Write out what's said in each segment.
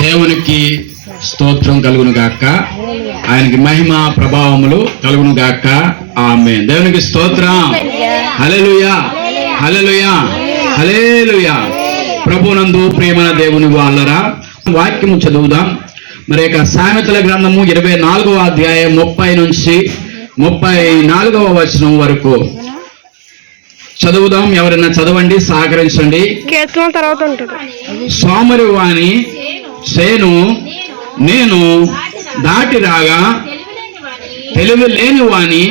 దేవునికి స్తోత్రం కలుగును గాక. ఆయనకి మహిమ ప్రభావములు కలుగును గాక. ఆమేన్. దేవునికి స్తోత్రం. హల్లెలూయా, హల్లెలూయా, హల్లెలూయా. ప్రభునందు ప్రియమైన దేవుని వాళ్ళరా, వాక్యము చదువుదాం. మరి ఇక సామెతల గ్రంథము 24వ అధ్యాయం 30 నుంచి 34వ వచనం వరకు చదువుదాం. ఎవరైనా చదవండి, సహకరించండి. సోమరి వాని సేను నేను దాటి రాగా, తెలివి లేని వాని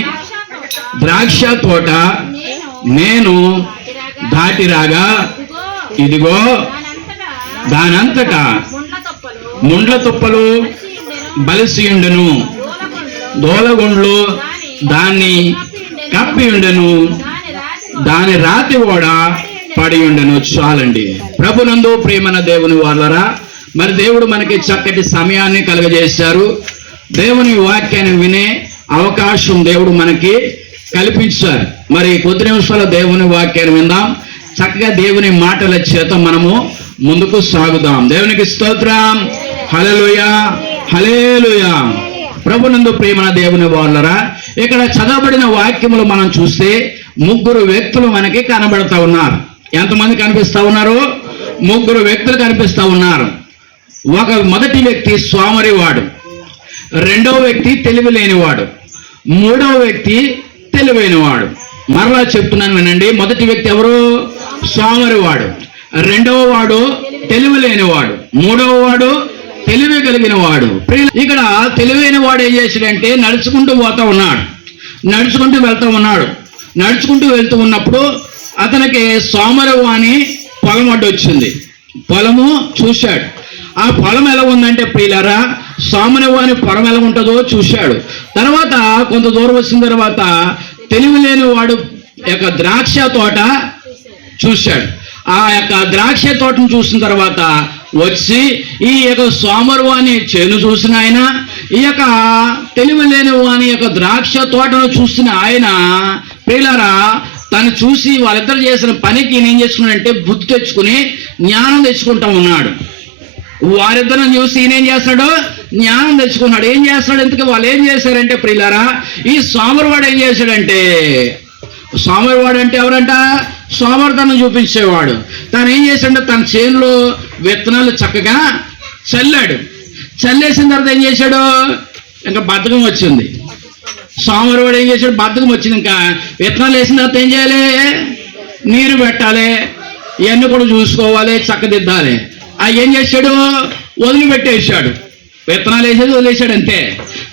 ద్రాక్ష తోట నేను దాటి రాగా, ఇదిగో దానంతటా ముండ్ల తుప్పలు బలిసియుండెను, దోలగుండ్లు దాన్ని కప్పియుండెను, దాని రాతి కూడా పడి ఉండెను. చాలండి. ప్రభునందు ప్రియమైన దేవుని వాళ్ళరా, మరి దేవుడు మనకి చక్కటి సమయాన్ని కలుగజేశారు. దేవుని వాక్యాన్ని వినే అవకాశం దేవుడు మనకి కల్పించారు. మరి కొద్ది నిమిషాలు దేవుని వాక్యాన్ని విందాం. చక్కగా దేవుని మాటల చేత మనము ముందుకు సాగుదాం. దేవునికి స్తోత్రం. హల్లెలూయా, హల్లెలూయా. ప్రభునందు ప్రియమైన దేవుని వాళ్ళరా, ఇక్కడ చదవబడిన వాక్యములు మనం చూస్తే 3 వ్యక్తులు మనకి కనబడతా ఉన్నారు. ఎంతమంది కనిపిస్తా ఉన్నారు? 3 వ్యక్తులు కనిపిస్తా ఉన్నారు. మొదటి వ్యక్తి సోమరివాడు, రెండవ వ్యక్తి తెలివి లేనివాడు, మూడవ వ్యక్తి తెలివైనవాడు. మరలా చెప్తున్నాను వినండి. మొదటి వ్యక్తి ఎవరు? సోమరివాడు. రెండవ వాడు తెలివి లేనివాడు, మూడవ వాడు తెలివి కలిగిన వాడు. ఇక్కడ తెలివైన వాడు ఏం చేశాడంటే నడుచుకుంటూ పోతా ఉన్నాడు, నడుచుకుంటూ వెళ్తూ ఉన్నప్పుడు అతనికి సోమరివాని పొలం అడ్డొచ్చింది. పొలము చూశాడు. ఆ పొలం ఎలా ఉందంటే ప్రియులారా, సోమరివాని పొలం ఎలా ఉంటుందో చూశాడు. తర్వాత కొంత దూరం వచ్చిన తర్వాత తెలివి లేని వాడు యొక్క ద్రాక్ష తోట చూశాడు. ఆ యొక్క ద్రాక్ష తోటను చూసిన తర్వాత వచ్చి ఈ యొక్క సోమరివాని చేను చూసిన ఆయన, ఈ యొక్క తెలివి లేని వాని యొక్క ద్రాక్ష తోటను చూసిన ఆయన ప్రియులారా, తను చూసి వాళ్ళిద్దరు చేసిన పనికి ఏం చేసుకున్నాడంటే బుద్ధి తెచ్చుకుని జ్ఞానం తెచ్చుకుంటా ఉన్నాడు. వారిద్దరిని చూసి ఈయన ఏం చేస్తాడు? జ్ఞానం తెచ్చుకున్నాడు. ఏం చేస్తాడు? ఎందుకు వాళ్ళు ఏం చేశారంటే ప్రియులారా, ఈ సోమరివాడు ఏం చేశాడంటే, సోమరివాడు అంటే ఎవరంట? సోమరితనం చూపించేవాడు. తను ఏం చేశాడంటే తన చేనులో విత్తనాలు చక్కగా చల్లాడు. చల్లేసిన తర్వాత ఏం చేశాడు? ఇంకా బద్ధకం వచ్చింది. సోమరివాడు ఏం చేశాడు? బద్ధకం వచ్చింది. ఇంకా విత్తనాలు వేసిన తర్వాత ఏం చేయాలి? నీరు పెట్టాలి, ఇవన్నీ కూడా చూసుకోవాలి, చక్కదిద్దాలి. ఏం చేశాడు? వదిలిపెట్టేసాడు. విత్తనాలు వేసేది వదిలేశాడు అంతే.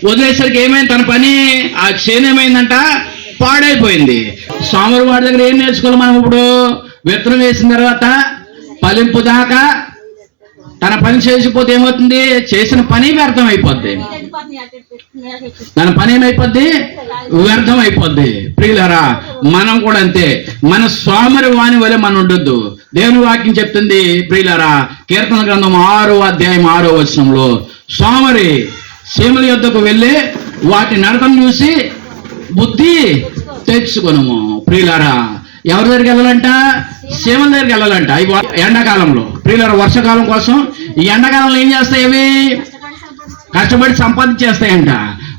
వదిలేసరికి ఏమైంది? తన పని ఆ చేను ఏమైందంట? పాడైపోయింది. సోమరివాడి దగ్గర ఏం నేర్చుకోవాలి మనం ఇప్పుడు? విత్తనం వేసిన తర్వాత ఫలింపు దాకా తన పని చేసిపోతే ఏమవుతుంది? చేసిన పని వ్యర్థం అయిపోద్ది. తన పని ఏమైపోద్ది? వ్యర్థం అయిపోద్ది. ప్రియులారా, మనం కూడా అంతే. మన సోమరివాని వలె మనం ఉండొద్దు. దేవుని వాక్యం చెప్తుంది ప్రియులారా, కీర్తన గ్రంథం 6వ అధ్యాయం 6వ వచనంలో, సోమరి సీమల యొద్దకు వెళ్ళి వాటి నడకను చూసి బుద్ధి తెచ్చుకొనుము. ప్రియులారా, ఎవరి దగ్గరికి వెళ్ళాలంట? సీమల దగ్గరికి వెళ్ళాలంట. ఎండాకాలంలో ప్రియులారా, వర్షాకాలం కోసం ఈ ఎండాకాలంలో ఏం చేస్తాయి? అవి కష్టపడి సంపాదించేస్తాయంట.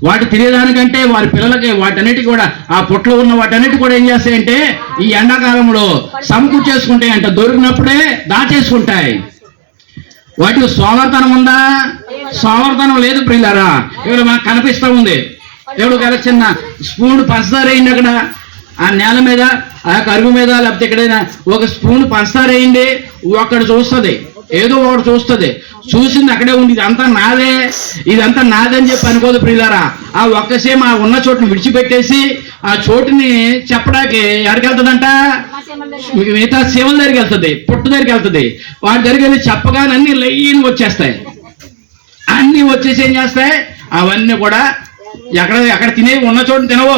వాటి తినేదానికంటే వారి పిల్లలకి వాటన్నిటి కూడా, ఆ పొట్లో ఉన్న వాటన్నిటి కూడా ఏం చేస్తాయంటే ఈ ఎండాకాలంలో సమకూర్చేసుకుంటాయంట. దొరికినప్పుడే దాచేసుకుంటాయి. వాటికి సోమరితనం ఉందా? సోమరితనం లేదు ప్రియులారా. ఇక్కడ మనకు కనిపిస్తూ ఉంది. ఎవడు కదా చిన్న స్పూన్ పంచదార వేయండి అక్కడ ఆ నేల మీద, ఆ కరుగు మీద, లేకపోతే ఎక్కడైనా ఒక స్పూన్ పంచదార వేయండి, ఒక్కడు చూస్తుంది, ఏదో ఒకటి చూస్తుంది. చూసింది అక్కడే ఉంది, ఇదంతా నాదే అని చెప్పి అనుకోదు ప్రియులారా. ఆ ఒక్కసేపు ఆ ఉన్న చోటుని విడిచిపెట్టేసి ఆ చోటుని చెప్పడానికి ఎవరికి వెళ్తుందంట? మిగతా సీమల దగ్గరికి వెళ్తుంది, పుట్టు దగ్గరికి వెళ్తుంది. వాటి దగ్గరికి వెళ్ళి చెప్పగానే అన్ని లైన్ వచ్చేస్తాయి. అన్ని వచ్చేసి ఏం చేస్తాయి? అవన్నీ కూడా ఎక్కడ తినేవి ఉన్న చోటు తినవు,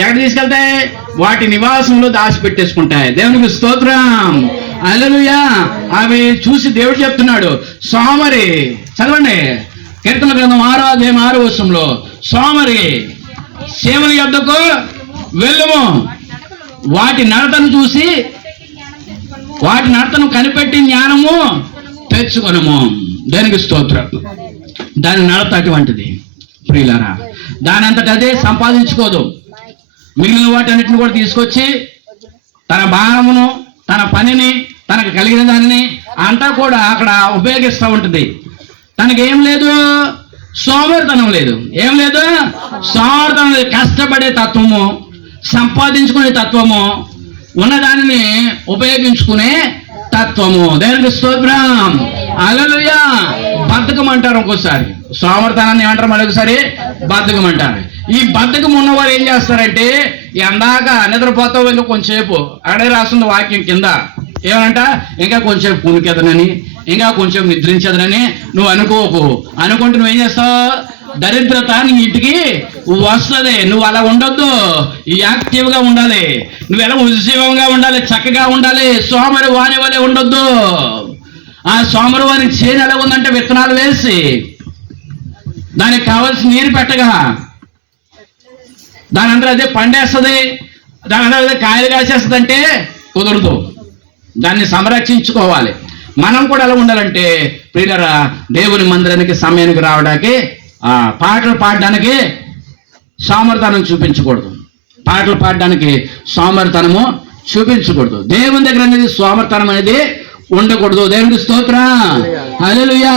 ఎక్కడ తీసుకెళ్తాయి? వాటి నివాసంలో దాచిపెట్టేసుకుంటాయి. దేవునికి స్తోత్రం. హల్లెలూయా. అవి చూసి దేవుడు చెప్తున్నాడు, సోమరి, చదవండి కీర్తన గ్రంథం 6వ అధ్యాయం 6వ వచనంలో, సోమరి సీమల యొద్దకు వెళ్ళుము, వాటి నడతను చూసి, వాటి నడతను కనిపెట్టి జ్ఞానము తెచ్చుకొనము. దేనికి స్తోత్రం. దాని నడత అటువంటిది ప్రియులారా. దాని అంతటా అదే సంపాదించుకోదు. మిగిలిన వాటన్నిటిని కూడా తీసుకొచ్చి తన భారమును, తన పనిని, తనకు కలిగిన దానిని అంతా కూడా అక్కడ ఉపయోగిస్తూ ఉంటుంది. తనకేం లేదు, సోమరితనం లేదు. ఏం లేదు, సోమరితనం లేదు. కష్టపడే తత్వము, సంపాదించుకునే తత్వము, ఉన్నదానిని ఉపయోగించుకునే తత్వము. దేవునికి స్తోత్రం. హల్లెలూయా. బద్ధకం అంటారు ఒక్కోసారి, సోమరితనాన్ని ఏమంటారు మరొకసారి, బద్ధకం అంటారు. ఈ బద్ధకం ఉన్నవారు ఏం చేస్తారంటే, ఎందాక నిద్రపోతావు, ఇంకా కొంచెంసేపు అడే రాస్తుంది వాక్యం కింద ఏమనంట, ఇంకా కొంచెం పుణికెదనని, ఇంకా కొంచెం నిద్రించదనని నువ్వు అనుకోకు. అనుకుంటే నువ్వేం చేస్తావు, దరిద్రత నీ ఇంటికి వస్తుంది. నువ్వు అలా ఉండొద్దు, యాక్టివ్గా ఉండాలి. నువ్వు ఎలా ఉజ్జీవంగా ఉండాలి, చక్కగా ఉండాలి. సోమరి వాని వలె ఉండొద్దు. ఆ సోమరి వాని చేను ఎలా ఉందంటే, విత్తనాలు వేసి దానికి కావాల్సిన నీరు పెట్టగా దాని అందరూ అదే పండేస్తుంది, దాని అందరూ అదే కాయలు కాసేస్తుంది అంటే కుదరదు. దాన్ని సంరక్షించుకోవాలి. మనం కూడా ఎలా ఉండాలంటే ప్రియులారా, దేవుని మందిరానికి సమయానికి రావడానికి, పాటలు పాడడానికి సోమరితనం చూపించకూడదు. పాటలు పాడడానికి సోమరితనము చూపించకూడదు. దేవుని దగ్గర అనేది సోమరితనం అనేది ఉండకూడదు. దేవునికి స్తోత్రం. హల్లెలూయా.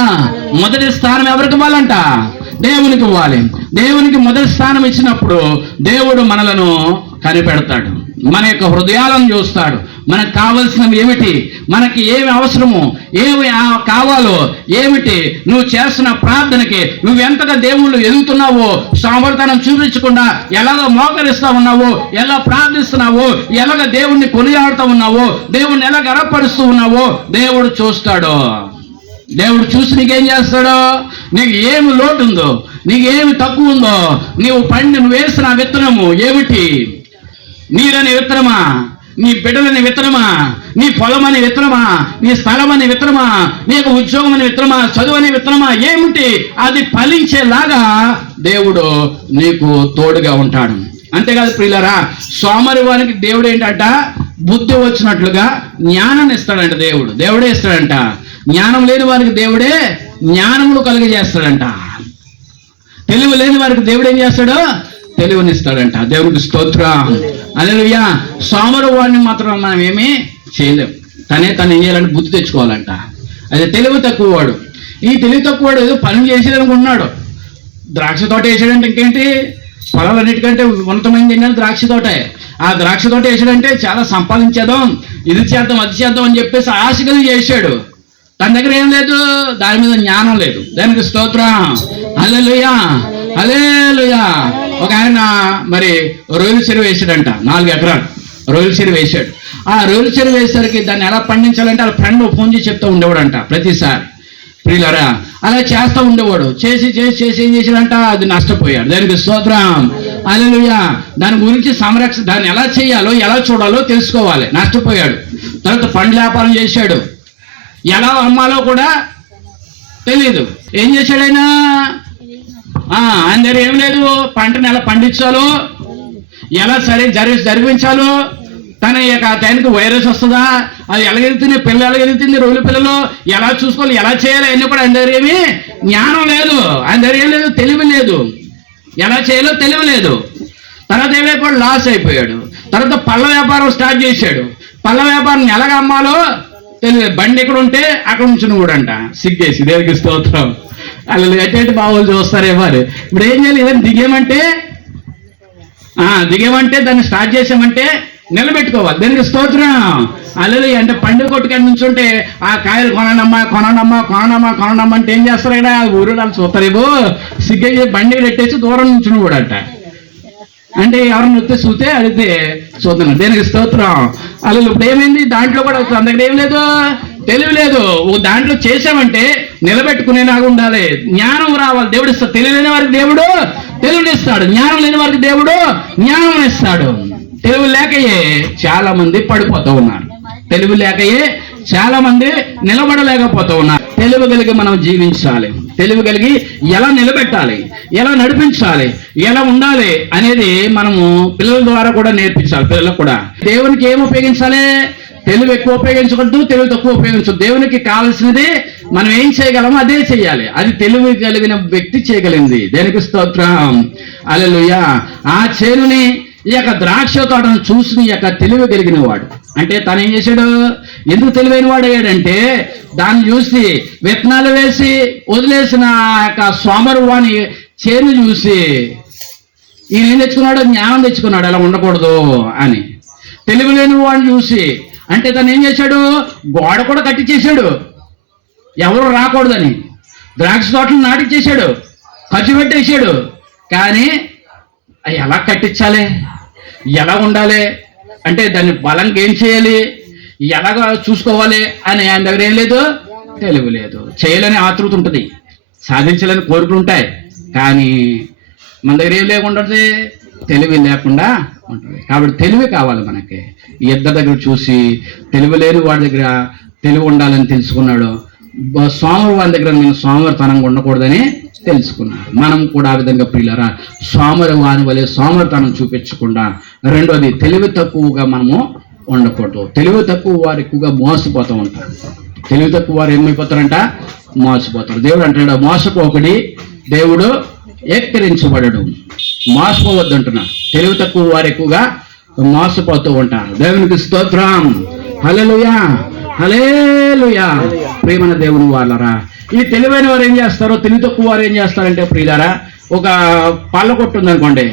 మొదటి స్థానం ఎవరికి ఇవ్వాలంట, దేవునికి ఇవ్వాలి. దేవునికి మొదటి స్థానం ఇచ్చినప్పుడు దేవుడు మనలను కనిపెడతాడు, మన యొక్క హృదయాలను చూస్తాడు. మనకు కావలసినవి ఏమిటి, మనకి ఏమి అవసరము, ఏమి కావాలో ఏమిటి, నువ్వు చేస్తున్న ప్రార్థనకి నువ్వు ఎంతగా దేవుళ్ళు ఎదుగుతున్నావో, సోమరితనం చూపించకుండా ఎలాగో మోకరిస్తా ఉన్నావో, ఎలా ప్రార్థిస్తున్నావో, ఎలాగ దేవుణ్ణి కొనియాడుతూ ఉన్నావో, దేవుణ్ణి ఎలా గర్వపరుస్తూ ఉన్నావో దేవుడు చూస్తాడు. దేవుడు చూసి నీకేం చేస్తాడో, నీకు ఏమి లోటు ఉందో, నీకు ఏమి తక్కువ ఉందో, నువ్వు వేసిన విత్తనము ఏమిటి, నీరని విత్తనమా, నీ బిడ్డలని విత్తనమా, నీ పొలం అని విత్తనమా, నీ స్థలం అని విత్తనమా, నీకు ఉద్యోగం అని విత్తనమా, చదువు అని విత్తనమా, ఏమిటి అది ఫలించేలాగా దేవుడు నీకు తోడుగా ఉంటాడు. అంతేకాదు ప్రియులారా, సోమరి వానికి దేవుడు ఏంటంట, బుద్ధి వచ్చినట్లుగా జ్ఞానాన్ని ఇస్తాడంట. దేవుడే ఇస్తాడంట. జ్ఞానం లేని వారికి దేవుడే జ్ఞానములు కలుగజేస్తాడంట. తెలివి లేని వారికి దేవుడు ఏం చేస్తాడో తెలివినిస్తాడంట. దేవునికి స్తోత్రం. హల్లెలూయా. సోమరి వాడిని మాత్రం మనం ఏమీ చేయలేం. తను ఏం చేయాలంటే బుద్ధి తెచ్చుకోవాలంట. అది తెలివి తక్కువ వాడు. ఈ తెలివి తక్కువ వాడు ఏదో పని చేసేదనుకున్నాడు. ద్రాక్ష తోట వేసాడంటే ఇంకేంటి, పొలాలన్నిటికంటే ఉన్నతమైంది ఏంటంటే ద్రాక్ష తోటే. ఆ ద్రాక్ష తోట వేసాడంటే చాలా సంపాదించేద్దాం, ఇది చేద్దాం, అది చేద్దాం అని చెప్పేసి ఆశగా చేశాడు. తన దగ్గర ఏం లేదు, దాని మీద జ్ఞానం లేదు. దానికి స్తోత్రం. హల్లెలూయా. హల్లెలూయా. ఒక ఆయన మరి రొయ్యల చెరువు వేసాడంట, 4 ఎకరాలు రొయ్యల చెరువు వేసాడు. ఆ రొయ్యల చెరువు వేసేసరికి దాన్ని ఎలా పండించాలంటే వాళ్ళ ఫ్రెండ్ ఫోన్ చేసి చెప్తూ ఉండేవాడంట ప్రతిసారి. ప్రియులారా, అలా చేస్తూ ఉండేవాడు. చేసి ఏం చేసాడంట, అది నష్టపోయాడు. దానికి స్తోత్రం. హల్లెలూయా. దాని గురించి దాన్ని ఎలా చేయాలో, ఎలా చూడాలో తెలుసుకోవాలి. నష్టపోయాడు. తర్వాత పండ్ల వ్యాపారం చేశాడు. ఎలా అమ్మాలో కూడా తెలీదు. ఏం చేశాడు ఆయన దగ్గర ఏం లేదు, పంటను ఎలా పండించాలో, ఎలా జరిపించాలో, తన యొక్క టైంకి వైరస్ వస్తుందా, అది ఎలాగెళ్తుంది, పిల్లలు ఎలాగెళ్తుంది, రోజుల పిల్లలు ఎలా చూసుకోవాలి, ఎలా చేయాలి, అన్నీ కూడా ఆయన దగ్గర ఏమి జ్ఞానం లేదు. ఆయన దగ్గర ఏం లేదు, తెలివి లేదు. ఎలా చేయాలో తెలివి లేదు. తర్వాత ఏమైపోయాడు, లాస్ అయిపోయాడు. తర్వాత పళ్ళ వ్యాపారం స్టార్ట్ చేశాడు. పళ్ళ వ్యాపారం ఎలాగ అమ్మాలో తెలియదు. బండి ఎక్కడ ఉంటే అక్కడ ఉంచును కూడా అంట, సిగ్గేసి. దేవునికి స్తోత్రం. అలా ఎటువంటి బావులు చూస్తారే మరి. ఇప్పుడు ఏం చేయాలి, ఏదైనా దిగేమంటే దాన్ని స్టార్ట్ చేసామంటే నిలబెట్టుకోవాలి. దానికి స్తోత్రం. అల్లెలు అంటే పండుగ కొట్టుకొని నుంచుంటే ఆ కాయలు కొనడమ్మా అంటే ఏం చేస్తారు ఇక్కడ, ఊరు వాళ్ళు చూస్తారేమో, సిగ్గేసి బండి పెట్టేసి దూరం నుంచును కూడా అంట. అంటే ఎవరిని వస్తే చూస్తే అడిగితే చూద్దాం. దేనికి స్తోత్రం. అలా ఇప్పుడు ఏమైంది, దాంట్లో కూడా తన దగ్గర ఏం లేదు, తెలివి లేదు. దాంట్లో చేసామంటే నిలబెట్టుకునేలాగా ఉండాలి. జ్ఞానం రావాలి. దేవుడు ఇస్తాడు. తెలివి లేని వారికి దేవుడు తెలివినిస్తాడు. జ్ఞానం లేని వారికి దేవుడు జ్ఞానం ఇస్తాడు. తెలివి లేకయే చాలా మంది పడిపోతూ ఉన్నారు. తెలివి లేకయే చాలా మంది నిలబడలేకపోతూ ఉన్నారు. తెలివి కలిగి మనం జీవించాలి. తెలివి కలిగి ఎలా నిలబెట్టాలి, ఎలా నడిపించాలి, ఎలా ఉండాలి అనేది మనము పిల్లల ద్వారా కూడా నేర్పించాలి. పిల్లలకు కూడా దేవునికి ఏం ఉపయోగించాలి, తెలివి ఎక్కువ ఉపయోగించకూడదు, తెలివి తక్కువ ఉపయోగించకూడదు. దేవునికి కావాల్సినది మనం ఏం చేయగలమో అదే చేయాలి. అది తెలివి కలిగిన వ్యక్తి చేయగలిగింది. దేనికి స్తోత్రం, హల్లెలూయా. ఆ చేనుని, ఈ యొక్క ద్రాక్ష తోటను చూసి ఈ యొక్క తెలివి కలిగిన వాడు, అంటే తను ఏం చేశాడు, ఎందుకు తెలివైన వాడు అయ్యాడంటే దాన్ని చూసి విత్తనాలు వేసి వదిలేసిన ఆ యొక్క సోమరువాని చేను చూసి ఈయన ఏం తెచ్చుకున్నాడు, జ్ఞానం తెచ్చుకున్నాడు అలా ఉండకూడదు అని. తెలివి లేని వాడిని చూసి, అంటే తను ఏం చేశాడు, గోడ కూడా కట్టించేశాడు ఎవరు రాకూడదని. ద్రాక్ష తోటలు నాటించేశాడు, ఖర్చు పెట్టేశాడు. కానీ ఎలా కట్టించాలి, ఎలా ఉండాలి అంటే దాన్ని బలంగా ఏం చేయాలి, ఎలాగ చూసుకోవాలి అని ఆయన దగ్గర ఏం లేదు, తెలివి లేదు. చేయాలని ఆతృత ఉంటుంది, సాధించాలని కోరికలు ఉంటాయి, కానీ మన దగ్గర ఏం లేకుండా తెలివి లేకుండా ఉంటుంది. కాబట్టి తెలివి కావాలి మనకి. ఈ ఇద్దరి దగ్గర చూసి తెలివి లేని వాడి దగ్గర తెలివి ఉండాలని తెలుసుకున్నాడు. సోమవారి దగ్గర నేను సోమవారితనంగా ఉండకూడదని తెలుసుకున్నాడు. మనం కూడా ఆ విధంగా ప్రియులరా సోమవారి వలె సోమరితనం చూపించకుండా, రెండోది తెలివి తక్కువగా మనము ఉండకూడదు. తెలివి తక్కువ వారు ఎక్కువగా మోసపోతూ ఉంటారు. తెలివి తక్కువ వారు ఏమైపోతారంట, మోసపోతారు. దేవుడు అంటాడు, మోసపోకడి దేవుడు ఎక్కిరించబడడు. మోసపోవద్దు అంటున్నా. తెలివి తక్కువ వారు ఎక్కువగా మోసపోతూ ఉంటారు. దేవునికి స్తోత్రం, హల్లెలూయా, హల్లెలూయా. ప్రియమైన దేవుని వాళ్ళరా, ఈ తెలివైన వారు ఏం చేస్తారో, తెలివి తక్కువ వారు ఏం చేస్తారంటే ప్రియులారా, ఒక పళ్ళ కొట్టు ఉందనుకోండి,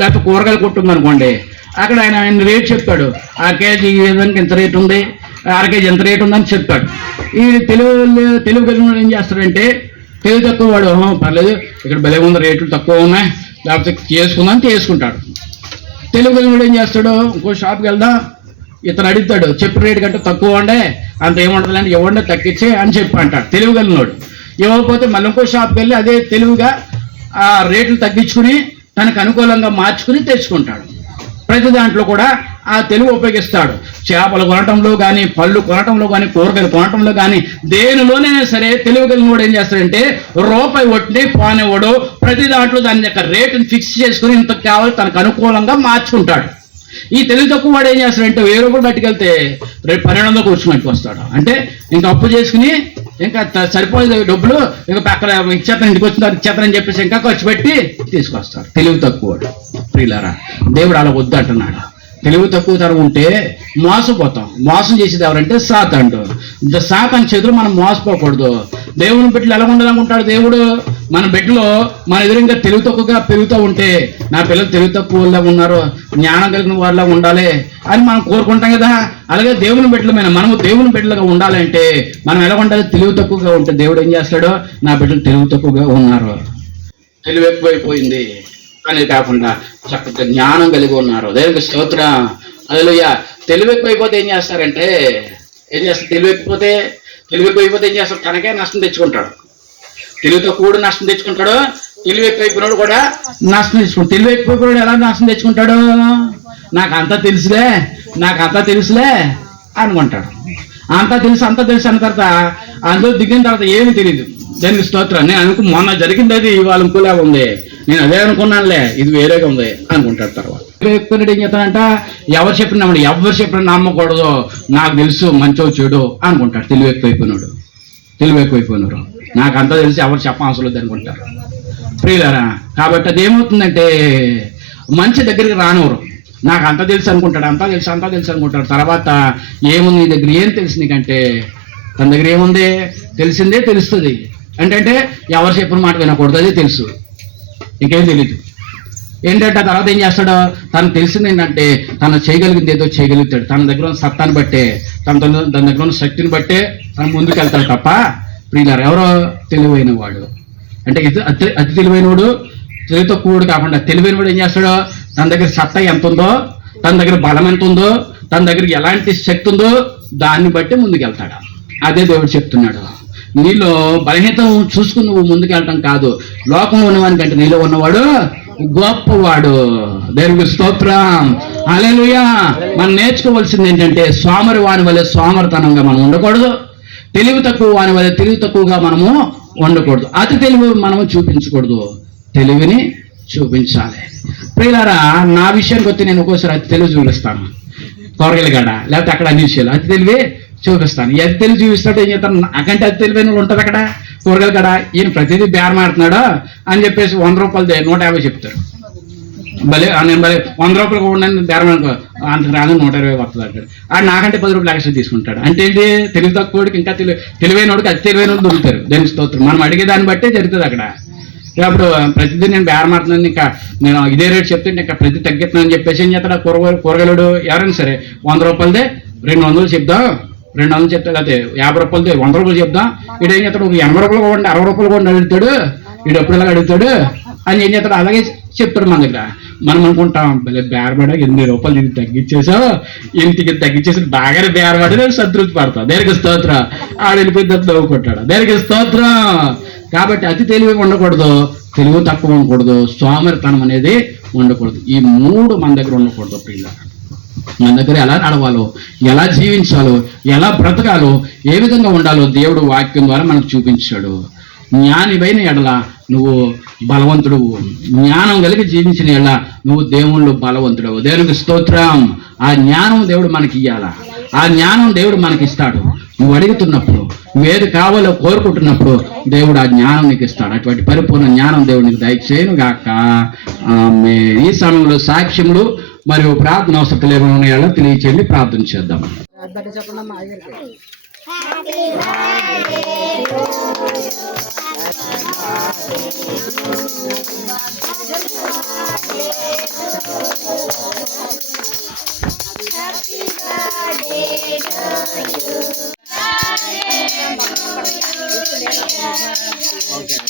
లేకపోతే కూరగాయల కొట్టు ఉందనుకోండి, అక్కడ ఆయన రేట్ చెప్తాడు. ఆ కేజీ ఈ విధంగా ఎంత రేటు ఉంది, అర కేజీ ఎంత రేటు ఉందని చెప్తాడు. ఈ తెలివి కలిగిన వాడు ఏం చేస్తాడంటే, తెలివి తక్కువ వాడు పర్లేదు ఇక్కడ భలే ఉంది, రేట్లు తక్కువ ఉన్నాయి, లేకపోతే చేసుకుందాం చేసుకుంటాడు. తెలివి కలిగిన వాడు ఏం చేస్తాడు, ఇంకో షాప్కి వెళ్దాం, ఇతను అడుగుతాడు, చెప్పిన రేటు కంటే తక్కువ ఉండే, అంత ఏముంటుందండి, ఇవ్వండి తగ్గించే అని చెప్పి అంటాడు తెలివి కలిగినోడు. ఇవ్వకపోతే మళ్ళీ ఇంకో షాప్కి వెళ్ళి అదే తెలివిగా ఆ రేట్లు తగ్గించుకుని తనకు అనుకూలంగా మార్చుకుని తెచ్చుకుంటాడు. ప్రతి దాంట్లో కూడా ఆ తెలివి ఉపయోగిస్తాడు. చేపలు కొనటంలో కానీ, పళ్ళు కొనటంలో కానీ, కూరగాయలు కొనటంలో కానీ, దేనిలోనైనా సరే తెలివి కలిగిన వాడు ఏం చేస్తాడంటే రూపాయి ఒట్టి పోనివ్వడు. ప్రతి దాంట్లో దాని యొక్క రేటుని ఫిక్స్ చేసుకుని ఇంత కావాలి తనకు అనుకూలంగా మార్చుకుంటాడు. ఈ తెలివి తక్కువ వాడు ఏం చేస్తాడంటే 1000 రూపాయలు పట్టుకెళ్తే రేపు 1200 కూర్చున్నట్టు వస్తాడు. అంటే ఇంకా అప్పు చేసుకుని ఇంకా సరిపోయే డబ్బులు ఇంకా పక్కన ఇచ్చేతను, ఇంటికి వచ్చిన ఇచ్చేతనని చెప్పేసి ఇంకా ఖర్చు పెట్టి తీసుకొస్తాడు. తెలివి తక్కువ వాడు. ప్రియులారా, దేవుడు అలా వద్దు అంటున్నాడు. తెలివి తక్కువ తరం ఉంటే మోసపోతాం. మోసం చేసేది ఎవరంటే సాతాను. సాతాను చేతులు మనం మోసపోకూడదు. దేవుని బిడ్డలు ఎలా ఉండాలనుకుంటాడు దేవుడు, మన బిడ్డలో మన ఎదురుగా తెలివి తక్కువగా పెరుగుతూ ఉంటే, నా పిల్లలు తెలివి తక్కువలా ఉన్నారు, జ్ఞానం కలిగిన వారిలా ఉండాలి అని మనం కోరుకుంటాం కదా. అలాగే దేవుని బిడ్డలమైన మనము దేవుని బిడ్డలుగా ఉండాలంటే మనం ఎలా ఉండాలి, తెలివి తక్కువగా ఉంటే దేవుడు ఏం చేస్తాడు, నా బిడ్డలు తెలివి తక్కువగా ఉన్నారు, తెలివి ఎక్కువైపోయింది అనేది కాకుండా చక్కగా జ్ఞానం కలిగి ఉన్నారు. దేవునికి స్తోత్రం, హల్లెలూయా. తెలివి ఎక్కువైపోతే ఏం చేస్తారంటే తెలివి ఎక్కువైపోతే ఏం చేస్తాడు, తనకే నష్టం తెచ్చుకుంటాడు. తెలివి తక్కువ నష్టం తెచ్చుకుంటాడు, తెలివి ఎక్కువైపోయినాడు కూడా నష్టం తెచ్చుకుంటాడు. తెలివి ఎక్కువైపోయినాడు ఎలా నష్టం తెచ్చుకుంటాడు, నాకు అంతా తెలుసులే అనుకుంటాడు. అంతా తెలుసు అన్న తర్వాత అందులో దిగిన తర్వాత ఏమి తెలియదు. దానికి స్తోత్రం. నేను మొన్న జరిగింది అది ఇవాళ ఇంకోలా ఉంది, నేను అదే అనుకున్నానులే, ఇది వేరేగా ఉంది అనుకుంటాడు. తర్వాత ఏం చేస్తానంట, ఎవరు చెప్పినా నమ్మకూడదు, నాకు తెలుసు మంచో చెడు అనుకుంటాడు. తెలివి ఎక్కువైపోయినారు, నాకు అంతా తెలిసి ఎవరు చెప్పవసరం లేదు అనుకుంటారు. ప్రియులారా, కాబట్టి అది ఏమవుతుందంటే మంచి దగ్గరికి రానివ్వరు. నాకు అంతా తెలుసు అనుకుంటాడు, అంతా తెలుసు అనుకుంటాడు. తర్వాత ఏముంది నీ దగ్గర, ఏం తెలుసు నీకంటే, తన దగ్గర ఏముంది, తెలిసిందే తెలుస్తుంది. అంటే ఎవరు చెప్పిన మాట వినకూడదు, అదే తెలుసు, ఇంకేం తెలీదు. ఏంటంటే తర్వాత ఏం చేస్తాడో, తనకు తెలిసింది ఏంటంటే తను చేయగలిగింది ఏదో చేయగలుగుతాడు. తన దగ్గర ఉన్న సత్తాన్ని బట్టే, తన దగ్గర ఉన్న శక్తిని బట్టే తను ముందుకు వెళ్తాడు తప్ప. ప్రియులారు, ఎవరో తెలివైన వాడు అంటే అతి తెలివైనవాడు, తెలివి తక్కువడు కాకుండా తెలివైన వాడు ఏం చేస్తాడో, తన దగ్గర సత్తా ఎంత ఉందో, తన దగ్గర బలం ఎంత ఉందో, తన దగ్గర ఎలాంటి శక్తి ఉందో దాన్ని బట్టి ముందుకు వెళ్తాడు. అదే దేవుడు చెప్తున్నాడు. నీలో బలహీనత చూసుకుని నువ్వు ముందుకెళ్ళటం కాదు, లోకంలో ఉన్నవానికంటే నీలో ఉన్నవాడు గొప్పవాడు. దేవునికి స్తోత్రం, హల్లెలూయా. మనం నేర్చుకోవాల్సింది ఏంటంటే సోమరి వాని వలె సోమరితనంగా మనం ఉండకూడదు, తెలివి తక్కువ వాని వలె తెలివి తక్కువగా మనము ఉండకూడదు, అతి తెలివి మనము చూపించకూడదు, తెలివిని చూపించాలి. ప్రియులారా, నా విషయానికి వస్తే నేను ఒక్కోసారి అతి తెలివి చూపిస్తాను. కూరగాయల కాడ, లేకపోతే అక్కడ అన్ని విషయాలు అతి తెలివి చూపిస్తాను. ఈ అతి తెలివి చూపిస్తాడు ఏం చేస్తాను, నాకంటే అతి తెలివైన వాళ్ళు ఉంటుంది అక్కడ కూరగాయల కాడ. ఈయన ప్రతిదీ బేరం ఆడుతున్నాడు అని చెప్పేసి 100 రూపాయలది 150 చెప్తారు. భలే నేను భలే 100 రూపాయలు కూడా బేరం అనుకో, అంత రాను 120 వస్తుంది అంటాడు. ఆడు నాకంటే 10 రూపాయలు ఎక్స్ట్రా తీసుకుంటాడు. అంటే ఏంటి, తెలివి తక్కువడికి ఇంకా తెలివైన వాడికి అతి తెలివైన వాళ్ళు దొరుకుతారు. దానికి స్తోత్రం. మనం అడిగే దాన్ని బట్టే జరుగుతుంది అక్కడ. అప్పుడు ప్రతిదీ నేను బేరం ఆడుతున్నాను, ఇంకా నేను ఇదే రేటు చెప్తే ఇంకా ప్రతి తగ్గిస్తున్నాను అని చెప్పేసి ఏం చేస్తాడు కూరగాయలు ఎవరైనా సరే 100 రూపాయలదే 200 చెప్దాం, 200 చెప్తా, లేకపోతే 50 రూపాయలదే 100 రూపాయలు చెప్దాం. వీడు ఏం చేస్తాడు, 80 రూపాయలు కూడా 60 రూపాయలు కూడా అడుగుతాడు. వీడు ఎప్పుడు ఇలాగ అడుగుతాడు అని ఏం చేస్తాడు, అలాగే చెప్తాడు మన దగ్గర. మనం అనుకుంటాం భలే బేరపడ 8 రూపాయలు ఇది తగ్గించేసావు, ఇంటికి తగ్గించేసి బాగానే బేరపడి నేను సంతృప్తి పడతావు. దేనికి స్తోత్రం. ఆడు వెళ్ళిపోయి నవ్వుకుంటాడు. దేనికి స్తోత్రం. కాబట్టి అతి తెలివి ఉండకూడదు, తెలివి తక్కువ ఉండకూడదు, సోమరితనం అనేది ఉండకూడదు. ఈ 3 మన దగ్గర ఉండకూడదు. పిల్ల మన దగ్గర ఎలా నడవాలో, ఎలా జీవించాలో, ఎలా బ్రతకాలో, ఏ విధంగా ఉండాలో దేవుడు వాక్యం ద్వారా మనకు చూపించాడు. జ్ఞానివైన ఎడల నువ్వు బలవంతుడు, జ్ఞానం కలిగి జీవించిన ఎడల నువ్వు దేవుళ్ళు బలవంతుడు. దేవునికి స్తోత్రం. ఆ జ్ఞానం దేవుడు మనకి ఇయ్యాలా, ఆ జ్ఞానం దేవుడు మనకి ఇస్తాడు. నువ్వు అడుగుతున్నప్పుడు, నువ్వేది కావాలో కోరుకుంటున్నప్పుడు దేవుడు ఆ జ్ఞానం నీకు ఇస్తాడు. అటువంటి పరిపూర్ణ జ్ఞానం దేవుడు నీకు దయచేయను గాక. ఈ సమయంలో సాక్ష్యములు మరియు ప్రార్థన అవసరం ఏమైనా ఉన్నాయో తెలియచేయండి, ప్రార్థన చేద్దాం. Okay.